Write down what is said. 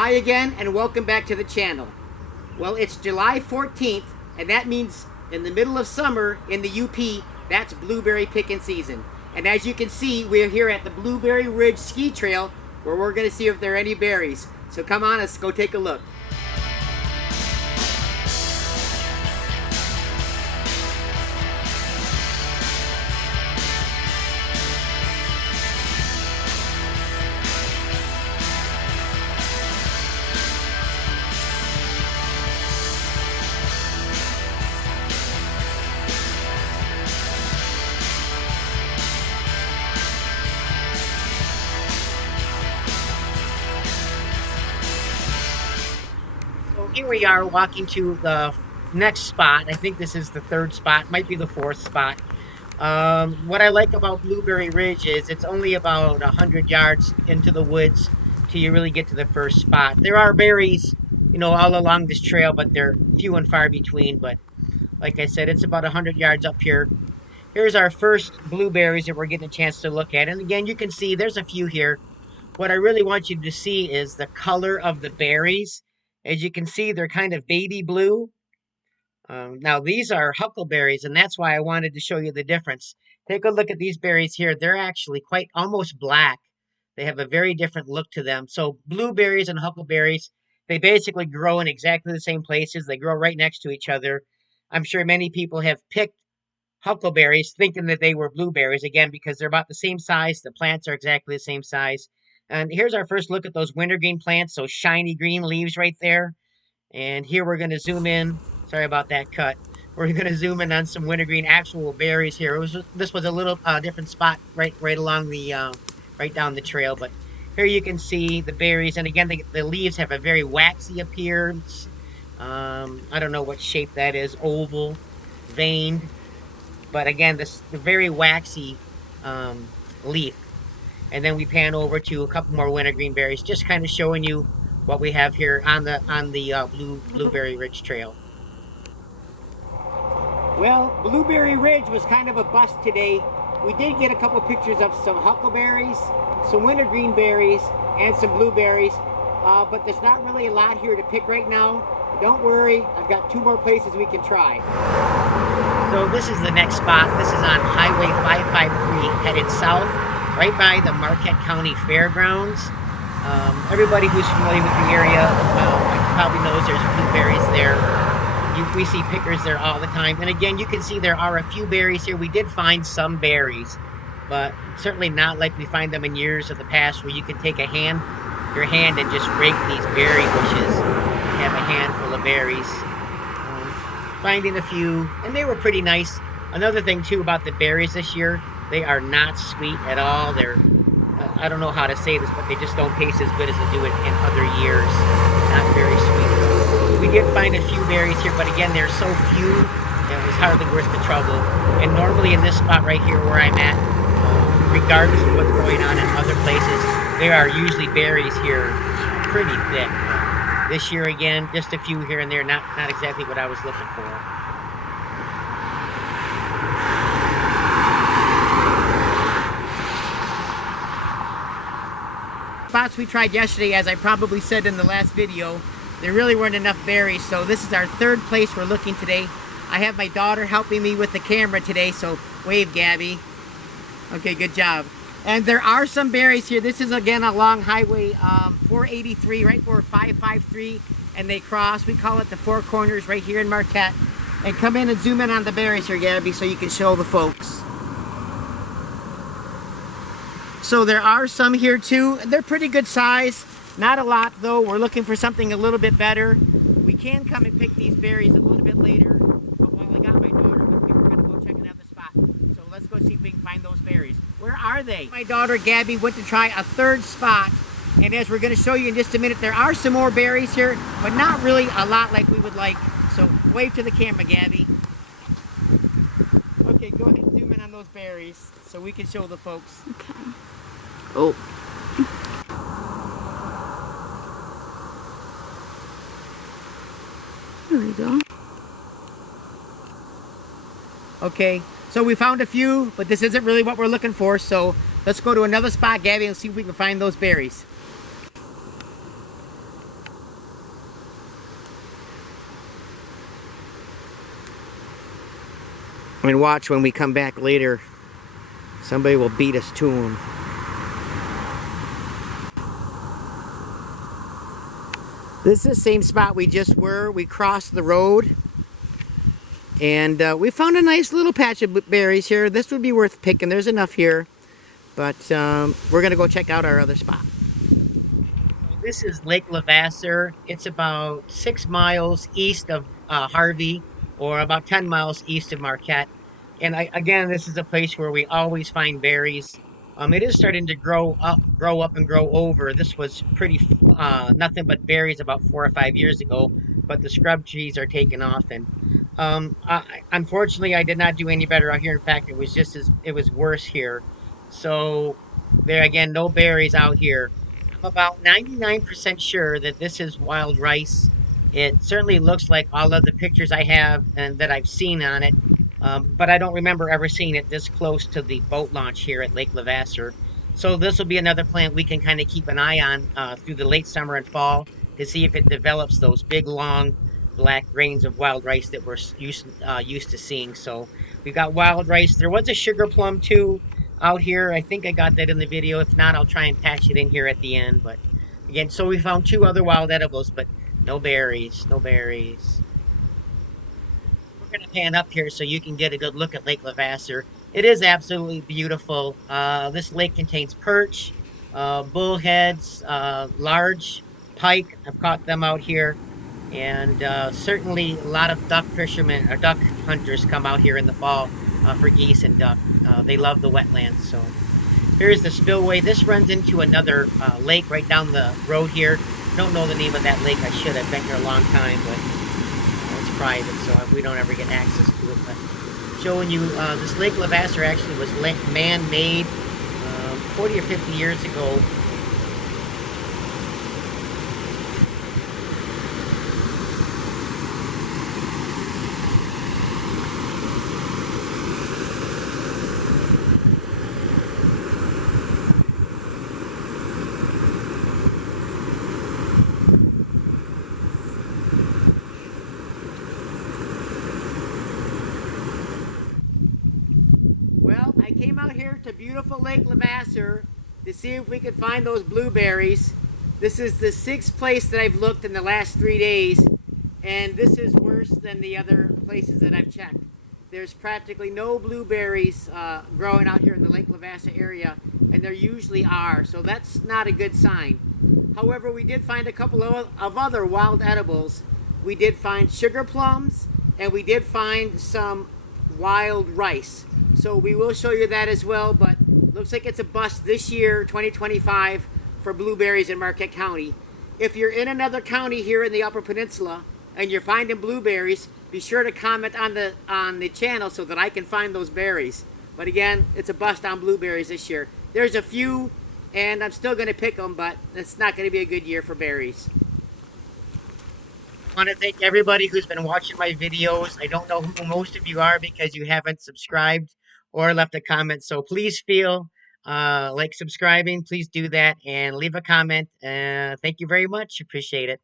Hi again and welcome back to the channel. Well, it's July 14th and that means in the middle of summer in the UP, that's blueberry picking season. And as you can see, we're here at the Blueberry Ridge Ski Trail where we're going to see if there are any berries. So come on, let's go take a look. Here we are walking to the next spot. I think this is the third spot, might be the fourth spot. What I like about Blueberry Ridge is it's only about 100 yards into the woods till you really get to the first spot. There are berries, all along this trail, but they're few and far between. But like I said, it's about 100 yards up here. Here's our first blueberries that we're getting a chance to look at. And again, you can see there's a few here. What I really want you to see is the color of the berries. As you can see, they're kind of baby blue. Now, these are huckleberries, and that's why I wanted to show you the difference. Take a look at these berries here. They're actually quite almost black. They have a very different look to them. So blueberries and huckleberries, they basically grow in exactly the same places. They grow right next to each other. I'm sure many people have picked huckleberries thinking that they were blueberries, again, because they're about the same size. The plants are exactly the same size. And here's our first look at those wintergreen plants, those shiny green leaves right there. And here we're going to zoom in. Sorry about that cut. We're going to zoom in on some wintergreen actual berries here. This was a little different spot right along the right down the trail, but here you can see the berries. And again, the leaves have a very waxy appearance. I don't know what shape that is, oval, veined, but again, the very waxy leaf. And then we pan over to a couple more wintergreen berries, just kind of showing you what we have here on the Blueberry Ridge Trail. Well, Blueberry Ridge was kind of a bust today. We did get a couple pictures of some huckleberries, some wintergreen berries, and some blueberries, but there's not really a lot here to pick right now. Don't worry, I've got two more places we can try. So this is the next spot. This is on Highway 553 headed south, right by the Marquette County Fairgrounds. Everybody who's familiar with the area probably knows there's blueberries there. We see pickers there all the time. And again, you can see there are a few berries here. We did find some berries, but certainly not like we find them in years of the past where you can take your hand and just rake these berry bushes. You have a handful of berries. Finding a few, and they were pretty nice. Another thing too about the berries this year, they are not sweet at all. They're, I don't know how to say this, but they just don't taste as good as they do it in other years. Not very sweet. We did find a few berries here, but again, they're so few, it was hardly worth the trouble. And normally in this spot right here where I'm at, regardless of what's going on in other places, there are usually berries here pretty thick. This year again, just a few here and there, not exactly what I was looking for. Spots we tried yesterday, as I probably said in the last video, there really weren't enough berries, so this is our third place we're looking today. I have my daughter helping me with the camera today, so wave, Gabby. Okay, good job. And there are some berries here. This is again along Highway 483, right where 553 and they cross. We call it the Four Corners right here in Marquette. And come in and zoom in on the berries here, Gabby, so you can show the folks. So there are some here too. They're pretty good size. Not a lot though. We're looking for something a little bit better. We can come and pick these berries a little bit later. But while I got my daughter with me, we're going to go check another spot. So let's go see if we can find those berries. Where are they? My daughter Gabby went to try a third spot. And as we're going to show you in just a minute, there are some more berries here, but not really a lot like we would like. So wave to the camera, Gabby. Okay, go ahead and zoom in on those berries so we can show the folks. Okay. Oh. There we go. Okay, so we found a few, but this isn't really what we're looking for, so let's go to another spot, Gabby, and see if we can find those berries. I mean, watch when we come back later, somebody will beat us to them. This is the same spot we just were. We crossed the road, and we found a nice little patch of berries here. This would be worth picking. There's enough here, but we're gonna go check out our other spot. So this is Lake Levasseur. It's about 6 miles east of Harvey, or about 10 miles east of Marquette. And again, this is a place where we always find berries. It is starting to grow up and grow over. This was pretty nothing but berries about 4 or 5 years ago, but the scrub trees are taking off. And unfortunately, I did not do any better out here. In fact, it was worse here. So there again, no berries out here. I'm about 99% sure that this is wild rice. It certainly looks like all of the pictures I have and that I've seen on it, but I don't remember ever seeing it this close to the boat launch here at Lake Levasseur. So this will be another plant we can kind of keep an eye on through the late summer and fall to see if it develops those big, long, black grains of wild rice that we're used to seeing. So we've got wild rice. There was a sugar plum too out here. I think I got that in the video. If not, I'll try and patch it in here at the end. But again, so we found two other wild edibles, but no berries, no berries. We're going to pan up here so you can get a good look at Lake Levasseur. It is absolutely beautiful. This lake contains perch, bullheads, large pike. I've caught them out here. And certainly a lot of duck fishermen or duck hunters come out here in the fall for geese and duck. They love the wetlands. So here's the spillway. This runs into another lake right down the road here. Don't know the name of that lake. I should have been here a long time, but it's private, so we don't ever get access to it. But showing you this Lake Levasseur actually was man-made 40 or 50 years ago. Well, I came out here to beautiful Lake Levasseur to see if we could find those blueberries. This is the sixth place that I've looked in the last 3 days, and this is worse than the other places that I've checked. There's practically no blueberries growing out here in the Lake Levasseur area, and there usually are, so that's not a good sign. However, we did find a couple of other wild edibles. We did find sugar plums, and we did find some wild rice. So we will show you that as well, but looks like it's a bust this year, 2025, for blueberries in Marquette County. If you're in another county here in the Upper Peninsula and you're finding blueberries, be sure to comment on the channel so that I can find those berries. But again, it's a bust on blueberries this year. There's a few, and I'm still going to pick them, but it's not going to be a good year for berries. I want to thank everybody who's been watching my videos. I don't know who most of you are because you haven't subscribed or left a comment. So please feel like subscribing. Please do that and leave a comment. Thank you very much. Appreciate it.